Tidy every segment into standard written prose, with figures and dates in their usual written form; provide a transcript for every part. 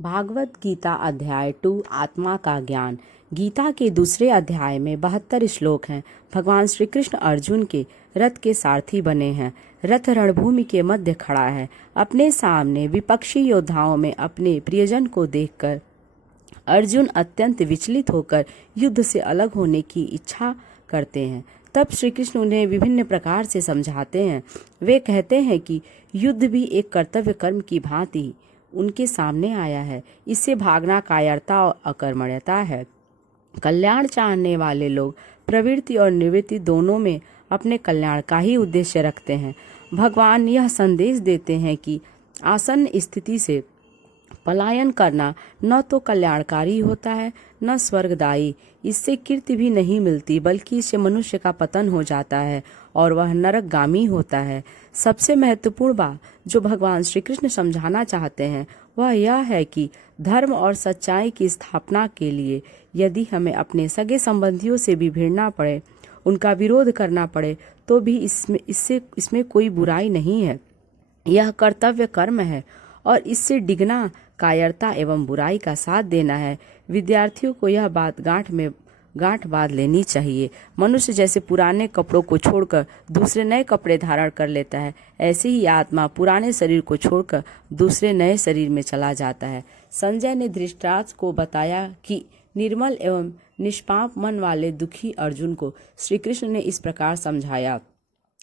भागवत गीता अध्याय 2 आत्मा का ज्ञान। गीता के दूसरे अध्याय में 72 श्लोक हैं। भगवान श्री कृष्ण अर्जुन के रथ के सारथी बने हैं। रथ रणभूमि के मध्य खड़ा है। अपने सामने विपक्षी योद्धाओं में अपने प्रियजन को देखकर अर्जुन अत्यंत विचलित होकर युद्ध से अलग होने की इच्छा करते हैं। तब श्री कृष्ण उन्हें विभिन्न प्रकार से समझाते हैं। वे कहते हैं कि युद्ध भी एक कर्तव्य कर्म की भांति उनके सामने आया है। इससे भागना कायरता और अकर्मण्यता है। कल्याण चाहने वाले लोग प्रवृत्ति और निवृत्ति दोनों में अपने कल्याण का ही उद्देश्य रखते हैं। भगवान यह संदेश देते हैं कि आसन्न स्थिति से पलायन करना न तो कल्याणकारी होता है न स्वर्गदायी। इससे कीर्ति भी नहीं मिलती, बल्कि इससे मनुष्य का पतन हो जाता है और वह नरकगामी होता है। सबसे महत्वपूर्ण बात जो भगवान श्री कृष्ण समझाना चाहते हैं वह यह है कि धर्म और सच्चाई की स्थापना के लिए यदि हमें अपने सगे संबंधियों से भी भिड़ना पड़े, उनका विरोध करना पड़े, तो भी इसमें कोई बुराई नहीं है। यह कर्तव्य कर्म है और इससे डिगना कायरता एवं बुराई का साथ देना है। विद्यार्थियों को यह बात गांठ बांध लेनी चाहिए। मनुष्य जैसे पुराने कपड़ों को छोड़कर दूसरे नए कपड़े धारण कर लेता है, ऐसे ही आत्मा पुराने शरीर को छोड़कर दूसरे नए शरीर में चला जाता है। संजय ने धृतराष्ट्र को बताया कि निर्मल एवं निष्पाप मन वाले दुखी अर्जुन को श्री कृष्ण ने इस प्रकार समझाया।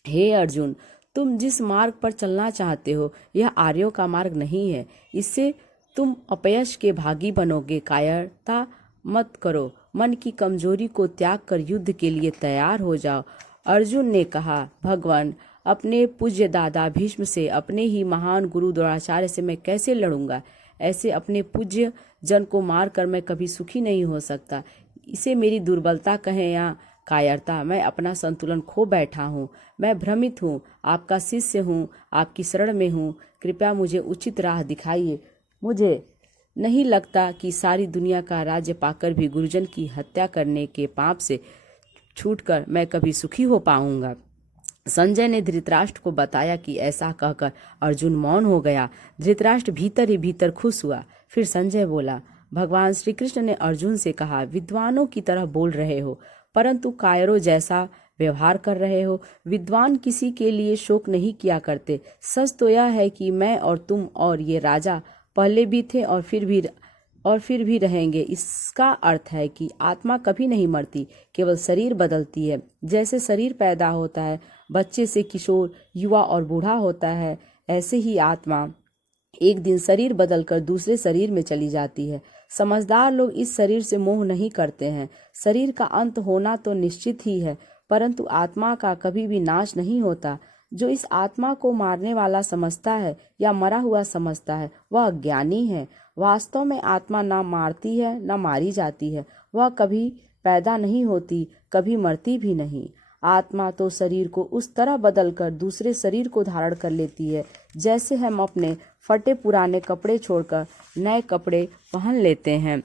हे अर्जुन, तुम जिस मार्ग पर चलना चाहते हो यह आर्यों का मार्ग नहीं है। इससे तुम अपयश के भागी बनोगे। कायरता मत करो, मन की कमजोरी को त्याग कर युद्ध के लिए तैयार हो जाओ। अर्जुन ने कहा, भगवान, अपने पूज्य दादा भीष्म से, अपने ही महान गुरु द्रोणाचार्य से मैं कैसे लड़ूंगा? ऐसे अपने पूज्य जन को मारकर मैं कभी सुखी नहीं हो सकता। इसे मेरी दुर्बलता कहें या कायरता, मैं अपना संतुलन खो बैठा हूँ। मैं भ्रमित हूँ, आपका शिष्य हूँ, आपकी शरण में हूँ। कृपया मुझे उचित राह दिखाइए। मुझे नहीं लगता कि सारी दुनिया का राज्य पाकर भी गुरुजन की हत्या करने के पाप से छूटकर मैं कभी सुखी हो पाऊंगा। संजय ने धृतराष्ट्र को बताया कि ऐसा कहकर अर्जुन मौन हो गया। धृतराष्ट्र भीतर ही भीतर खुश हुआ। फिर संजय बोला, भगवान श्री कृष्ण ने अर्जुन से कहा, विद्वानों की तरह बोल रहे हो परंतु कायरों जैसा व्यवहार कर रहे हो। विद्वान किसी के लिए शोक नहीं किया करते। सच तो यह है कि मैं और तुम और ये राजा पहले भी थे और फिर भी रहेंगे। इसका अर्थ है कि आत्मा कभी नहीं मरती, केवल शरीर बदलती है। जैसे शरीर पैदा होता है, बच्चे से किशोर, युवा और बूढ़ा होता है, ऐसे ही आत्मा एक दिन शरीर बदलकर दूसरे शरीर में चली जाती है। समझदार लोग इस शरीर से मोह नहीं करते हैं। शरीर का अंत होना तो निश्चित ही है, परंतु आत्मा का कभी भी नाश नहीं होता। जो इस आत्मा को मारने वाला समझता है या मरा हुआ समझता है वह अज्ञानी है। वास्तव में आत्मा ना मारती है न मारी जाती है। वह कभी पैदा नहीं होती, कभी मरती भी नहीं। आत्मा तो शरीर को उस तरह बदलकर दूसरे शरीर को धारण कर लेती है जैसे हम अपने फटे पुराने कपड़े छोड़कर नए कपड़े पहन लेते हैं।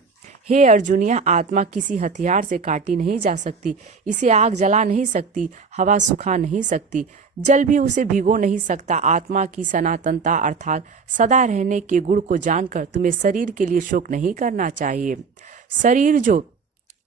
हे अर्जुन, यह आत्मा किसी हथियार से काटी नहीं जा सकती। इसे आग जला नहीं सकती, हवा सुखा नहीं सकती, जल भी उसे भिगो नहीं सकता। आत्मा की सनातनता अर्थात सदा रहने के गुण को जानकर तुम्हें शरीर के लिए शोक नहीं करना चाहिए। शरीर जो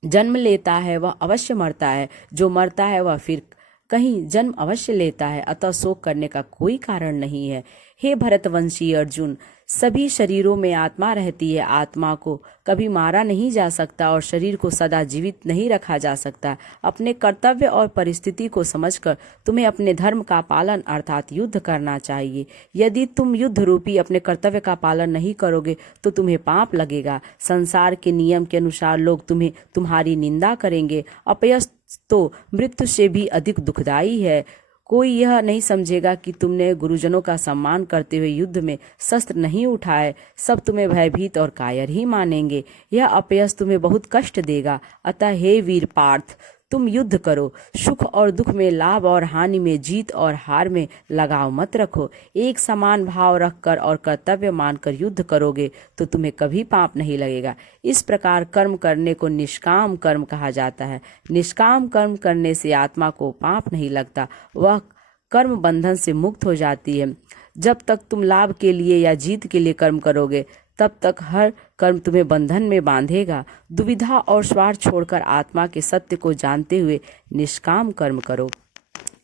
जन्म लेता है वह अवश्य मरता है, जो मरता है वह फिर कहीं जन्म अवश्य लेता है, अतः शोक करने का कोई कारण नहीं है। हे भरतवंशी अर्जुन, सभी शरीरों में आत्मा रहती है। आत्मा को कभी मारा नहीं जा सकता और शरीर को सदा जीवित नहीं रखा जा सकता। अपने कर्तव्य और परिस्थिति को समझकर तुम्हें अपने धर्म का पालन अर्थात युद्ध करना चाहिए। यदि तुम युद्ध रूपी अपने कर्तव्य का पालन नहीं करोगे तो तुम्हें पाप लगेगा। संसार के नियम के अनुसार लोग तुम्हारी निंदा करेंगे। अपयश तो मृत्यु से भी अधिक दुखदाई है। कोई यह नहीं समझेगा कि तुमने गुरुजनों का सम्मान करते हुए युद्ध में शस्त्र नहीं उठाए। सब तुम्हें भयभीत और कायर ही मानेंगे। यह अपयश तुम्हें बहुत कष्ट देगा। अतः हे वीर पार्थ, तुम युद्ध करो। सुख और दुख में, लाभ और हानि में, जीत और हार में लगाव मत रखो। एक समान भाव रखकर और कर्तव्य मानकर युद्ध करोगे तो तुम्हें कभी पाप नहीं लगेगा। इस प्रकार कर्म करने को निष्काम कर्म कहा जाता है। निष्काम कर्म करने से आत्मा को पाप नहीं लगता, वह कर्म बंधन से मुक्त हो जाती है। जब तक तुम लाभ के लिए या जीत के लिए कर्म करोगे तब तक हर कर्म तुम्हें बंधन में बांधेगा। दुविधा और स्वार्थ छोड़कर आत्मा के सत्य को जानते हुए निष्काम कर्म करो।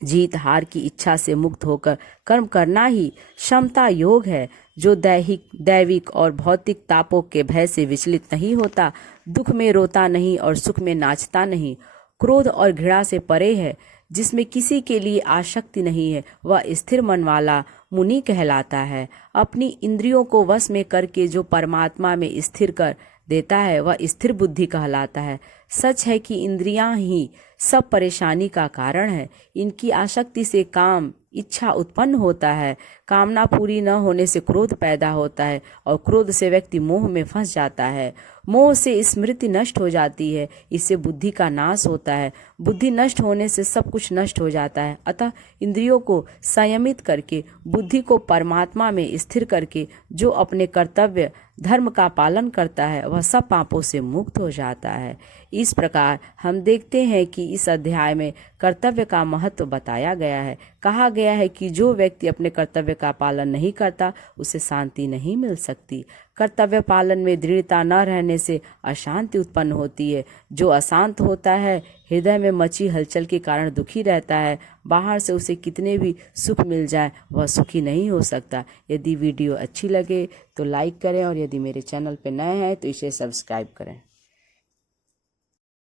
जीत हार की इच्छा से मुक्त होकर कर्म करना ही क्षमता योग है, जो दैविक और भौतिक तापों के भय से विचलित नहीं होता, दुख में रोता नहीं और सुख में नाचता नहीं, क्रोध और घृणा से परे है, जिसमें किसी के लिए आसक्ति नहीं है, वह स्थिर मन वाला मुनि कहलाता है। अपनी इंद्रियों को वश में करके जो परमात्मा में स्थिर कर देता है वह स्थिर बुद्धि कहलाता है। सच है कि इंद्रियां ही सब परेशानी का कारण है। इनकी आसक्ति से काम इच्छा उत्पन्न होता है, कामना पूरी न होने से क्रोध पैदा होता है और क्रोध से व्यक्ति मोह में फंस जाता है। मोह से स्मृति नष्ट हो जाती है, इससे बुद्धि का नाश होता है। बुद्धि नष्ट होने से सब कुछ नष्ट हो जाता है। अतः इंद्रियों को संयमित करके बुद्धि को परमात्मा में स्थिर करके जो अपने कर्तव्य धर्म का पालन करता है वह सब पापों से मुक्त हो जाता है। इस प्रकार हम देखते हैं कि इस अध्याय में कर्तव्य का महत्व बताया गया है। कहा गया है कि जो व्यक्ति अपने कर्तव्य का पालन नहीं करता उसे शांति नहीं मिल सकती। कर्तव्य पालन में दृढ़ता न रहने से अशांति उत्पन्न होती है। जो अशांत होता है हृदय में मची हलचल के कारण दुखी रहता है। बाहर से उसे कितने भी सुख मिल जाए वह सुखी नहीं हो सकता। यदि वीडियो अच्छी लगे तो लाइक करें और यदि मेरे चैनल पर नए हैं तो इसे सब्सक्राइब करें।